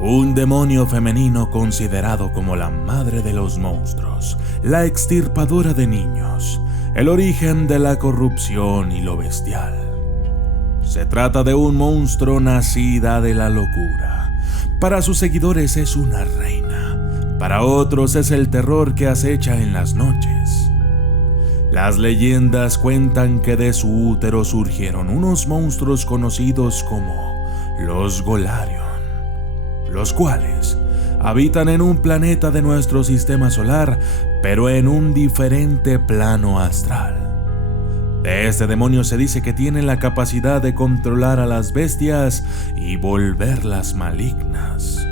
Un demonio femenino considerado como la madre de los monstruos, la extirpadora de niños, el origen de la corrupción y lo bestial. Se trata de un monstruo nacida de la locura. Para sus seguidores es una reina, para otros es el terror que acecha en las noches. Las leyendas cuentan que de su útero surgieron unos monstruos conocidos como los Golarion, los cuales habitan en un planeta de nuestro sistema solar, pero en un diferente plano astral. De este demonio se dice que tiene la capacidad de controlar a las bestias y volverlas malignas.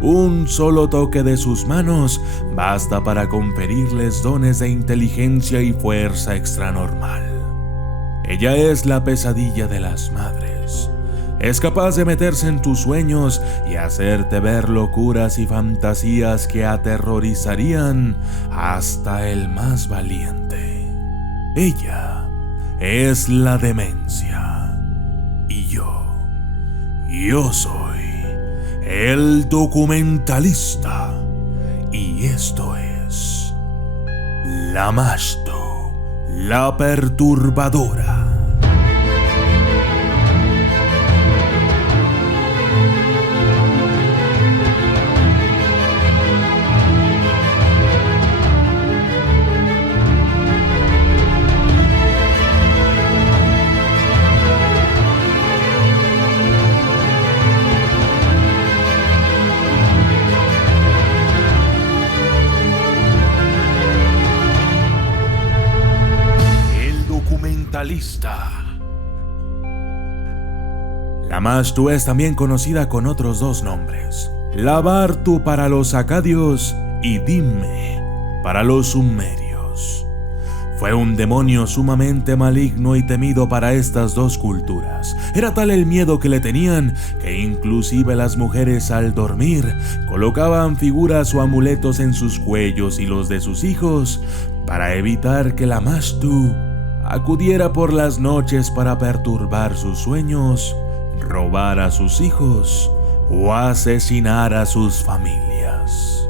Un solo toque de sus manos basta para conferirles dones de inteligencia y fuerza extranormal. Ella es la pesadilla de las madres. Es capaz de meterse en tus sueños y hacerte ver locuras y fantasías que aterrorizarían hasta el más valiente. Ella es la demencia. Y yo soy el documentalista. Y esto es Lamashtu, la perturbadora. Lamashtu es también conocida con otros dos nombres: Labartu para los acadios y Dimme para los sumerios. Fue un demonio sumamente maligno y temido para estas dos culturas. Era tal el miedo que le tenían que inclusive las mujeres al dormir colocaban figuras o amuletos en sus cuellos y los de sus hijos para evitar que Lamashtu acudiera por las noches para perturbar sus sueños, robar a sus hijos o asesinar a sus familias.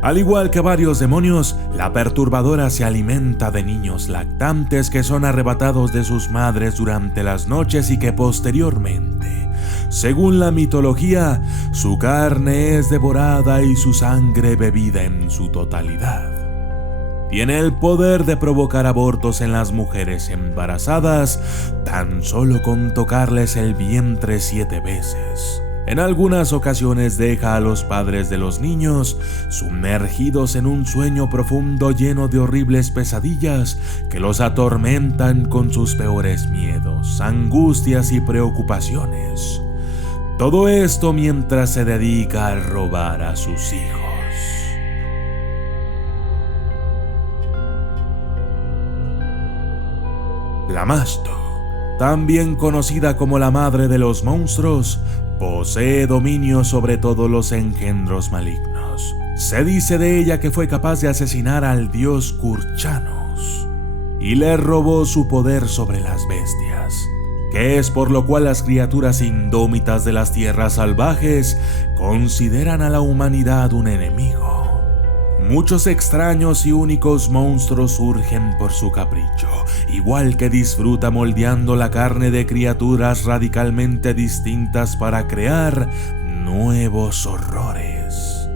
Al igual que varios demonios, la perturbadora se alimenta de niños lactantes que son arrebatados de sus madres durante las noches y que posteriormente, según la mitología, su carne es devorada y su sangre bebida en su totalidad. Tiene el poder de provocar abortos en las mujeres embarazadas tan solo con tocarles el vientre 7 veces. En algunas ocasiones deja a los padres de los niños sumergidos en un sueño profundo lleno de horribles pesadillas que los atormentan con sus peores miedos, angustias y preocupaciones. Todo esto mientras se dedica a robar a sus hijos. Lamashtu, también conocida como la madre de los monstruos, posee dominio sobre todos los engendros malignos. Se dice de ella que fue capaz de asesinar al dios Kurchanos y le robó su poder sobre las bestias, que es por lo cual las criaturas indómitas de las tierras salvajes consideran a la humanidad un enemigo. Muchos extraños y únicos monstruos surgen por su capricho, igual que disfruta moldeando la carne de criaturas radicalmente distintas para crear nuevos horrores.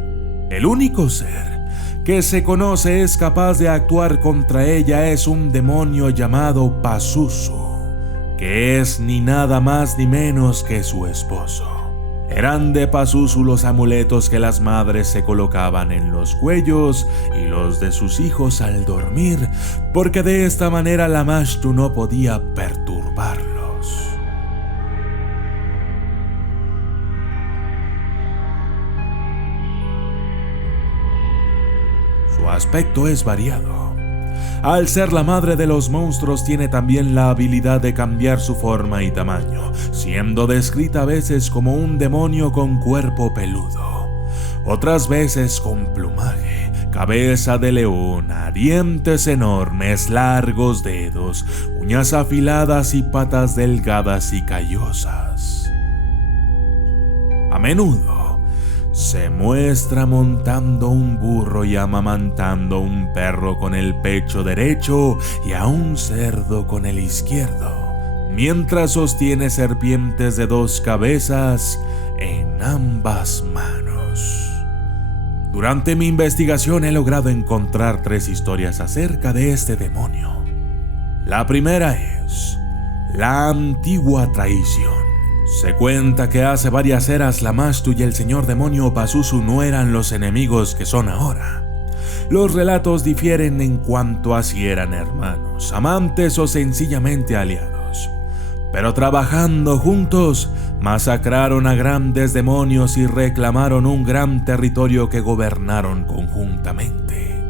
El único ser que se conoce es capaz de actuar contra ella es un demonio llamado Pazuzu, que es ni nada más ni menos que su esposo. Eran de Pazuzu los amuletos que las madres se colocaban en los cuellos y los de sus hijos al dormir, porque de esta manera Lamashtu no podía perturbarlos. Su aspecto es variado. Al ser la madre de los monstruos, tiene también la habilidad de cambiar su forma y tamaño, siendo descrita a veces como un demonio con cuerpo peludo, otras veces con plumaje, cabeza de leona, dientes enormes, largos dedos, uñas afiladas y patas delgadas y callosas. A menudo, se muestra montando un burro y amamantando un perro con el pecho derecho y a un cerdo con el izquierdo, mientras sostiene serpientes de 2 cabezas en ambas manos. Durante mi investigación he logrado encontrar 3 historias acerca de este demonio. La primera es la antigua traición. Se cuenta que hace varias eras Lamashtu y el señor demonio Pazuzu no eran los enemigos que son ahora. Los relatos difieren en cuanto a si eran hermanos, amantes o sencillamente aliados. Pero trabajando juntos, masacraron a grandes demonios y reclamaron un gran territorio que gobernaron conjuntamente.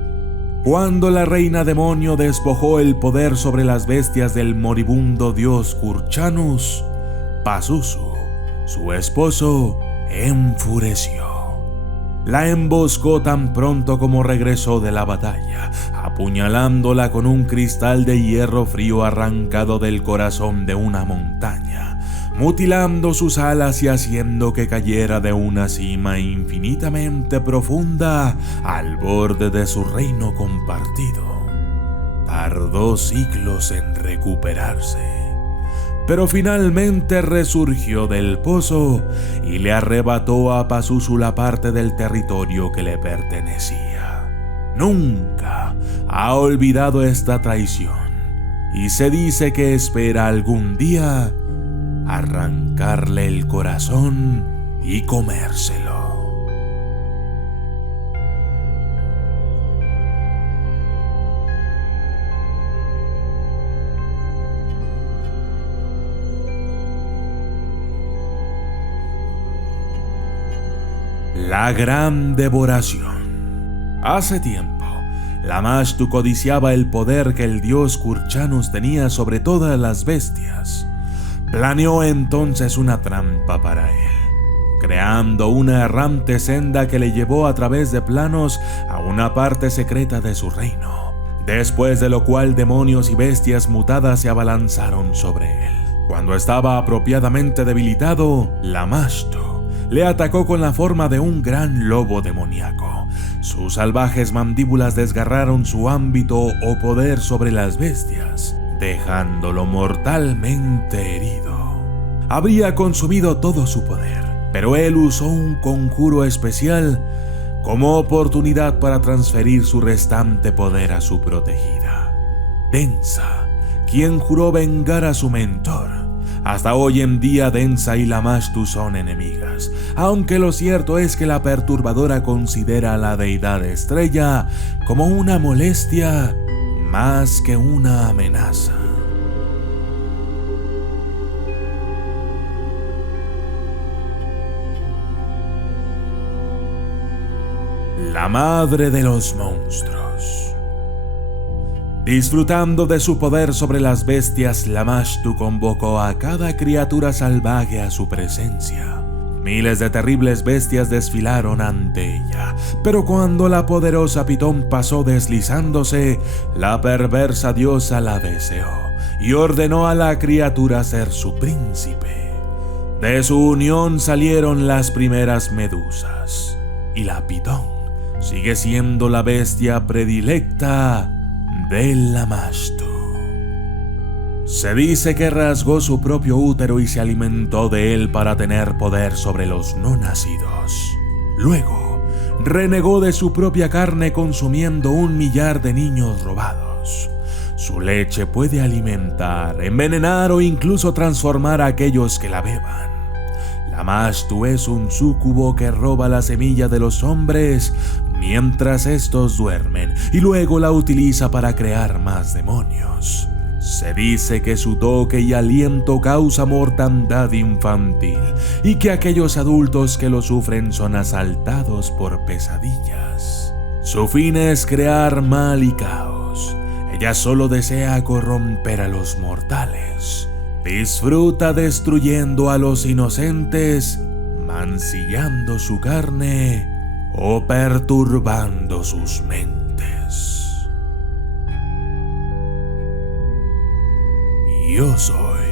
Cuando la reina demonio despojó el poder sobre las bestias del moribundo dios Kurchanus, Pazuzu, su esposo, enfureció. La emboscó tan pronto como regresó de la batalla, apuñalándola con un cristal de hierro frío arrancado del corazón de una montaña, mutilando sus alas y haciendo que cayera de una cima infinitamente profunda al borde de su reino compartido. Tardó siglos en recuperarse, pero finalmente resurgió del pozo y le arrebató a Pazuzu la parte del territorio que le pertenecía. Nunca ha olvidado esta traición y se dice que espera algún día arrancarle el corazón y comérselo. La gran devoración. Hace tiempo, Lamashtu codiciaba el poder que el dios Kurchanus tenía sobre todas las bestias. Planeó entonces una trampa para él, creando una errante senda que le llevó a través de planos a una parte secreta de su reino, después de lo cual demonios y bestias mutadas se abalanzaron sobre él. Cuando estaba apropiadamente debilitado, Lamashtu le atacó con la forma de un gran lobo demoníaco. Sus salvajes mandíbulas desgarraron su ámbito o poder sobre las bestias, dejándolo mortalmente herido. Habría consumido todo su poder, pero él usó un conjuro especial como oportunidad para transferir su restante poder a su protegida, Densa, quien juró vengar a su mentor. Hasta hoy en día Densa y Lamashtu son enemigas, aunque lo cierto es que la perturbadora considera a la deidad estrella como una molestia más que una amenaza. La madre de los monstruos. Disfrutando de su poder sobre las bestias, Lamashtu convocó a cada criatura salvaje a su presencia. Miles de terribles bestias desfilaron ante ella, pero cuando la poderosa Pitón pasó deslizándose, la perversa diosa la deseó y ordenó a la criatura ser su príncipe. De su unión salieron las primeras medusas, y la Pitón sigue siendo la bestia predilecta de Lamashtu. Se dice que rasgó su propio útero y se alimentó de él para tener poder sobre los no nacidos. Luego, renegó de su propia carne consumiendo 1 millar de niños robados. Su leche puede alimentar, envenenar o incluso transformar a aquellos que la beban. Lamashtu es un súcubo que roba la semilla de los hombres mientras estos duermen y luego la utiliza para crear más demonios. Se dice que su toque y aliento causa mortandad infantil y que aquellos adultos que lo sufren son asaltados por pesadillas. Su fin es crear mal y caos. Ella solo desea corromper a los mortales. Disfruta destruyendo a los inocentes, mancillando su carne o perturbando sus mentes. Yo soy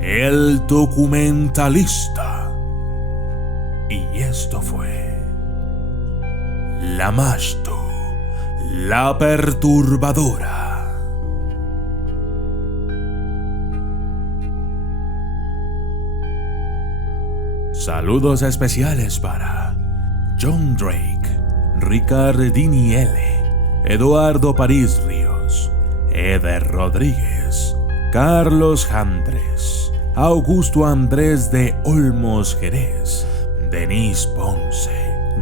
el documentalista. Y esto fue Lamashtu, la perturbadora. Saludos especiales para John Drake, Ricardini L, Eduardo París Ríos, Eder Rodríguez, Carlos Andrés, Augusto Andrés de Olmos Jerez, Denise Ponce,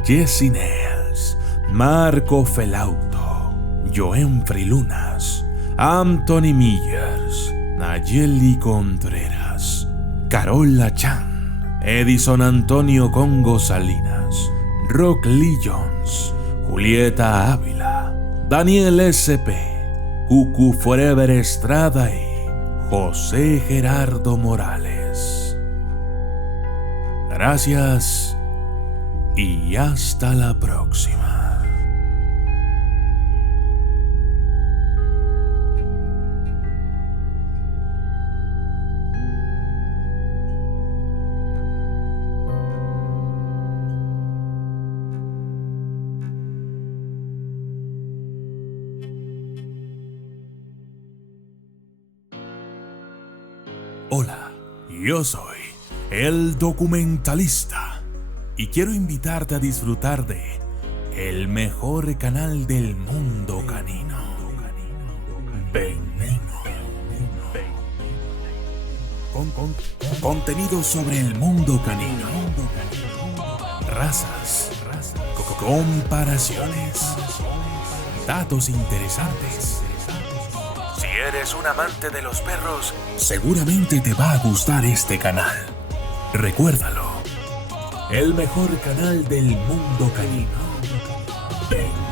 Jessie Nels, Marco Felauto, Joenfri Lunas, Anthony Millers, Nayeli Contreras, Carola Chan, Edison Antonio Congo Salinas, Rock Lee Jones, Julieta Ávila, Daniel SP, Cucu Forever Estrada y José Gerardo Morales. Gracias y hasta la próxima. Hola, yo soy el documentalista y quiero invitarte a disfrutar de el mejor canal del mundo canino, Veneno. Contenido sobre el mundo canino, razas, comparaciones, datos interesantes. Si eres un amante de los perros, seguramente te va a gustar este canal. Recuérdalo, el mejor canal del mundo canino. Ven.